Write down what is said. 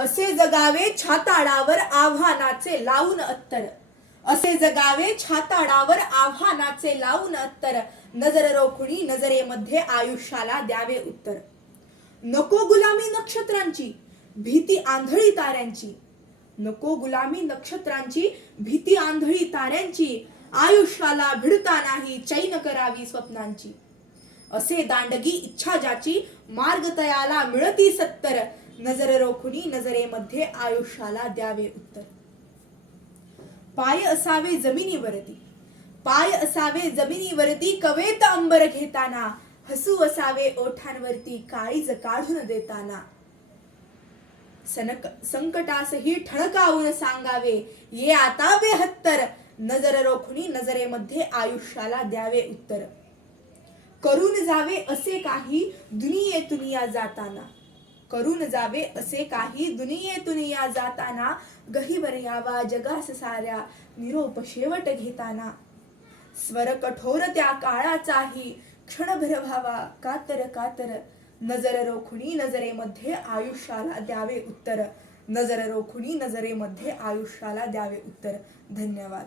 असे जगावे छाताडावर आव्हानाचे लावून अत्तर. असे जगावे छाताडावर आव्हानाचे लावून अत्तर. नजर रोखणी नजरेमध्ये आयुष्याला द्यावे उत्तर. नको गुलामी नक्षत्रांची भीती आंधळी ताऱ्यांची. नको गुलामी नक्षत्रांची भीती आंधळी ताऱ्यांची. आयुष्याला भिडता नाही चैन करावी स्वप्नांची. असे दांडगी इच्छा ज्याची मार्ग तयाला मिळती सत्तर. नजर रोखुनी नजरेमध्ये आयुष्याला द्यावे उत्तर. पाय असावे जमिनीवरती. पाय असावे जमिनीवरती कवेत अंबर घेताना. हसू असावे ओठांवरती काळीज काढून देताना. सनक संकटासही ठळकावून सांगावे ये आता बेहत्तर. नजर रोखुनी नजरेमध्ये आयुष्याला द्यावे उत्तर. करून जावे असे काही दुनियेतून या जाताना. करून जावे असे काही दुनियेतून या जाताना गहिवर यावा जगास साऱ्या निरोप शेवट घेताना. स्वर कठोर त्या काळाचाही क्षणभर व्हावा कातर कातर. नजर रोखुणी नजरेमध्ये आयुष्याला द्यावे उत्तर. नजर रोखुणी नजरेमध्ये आयुष्याला द्यावे उत्तर. धन्यवाद.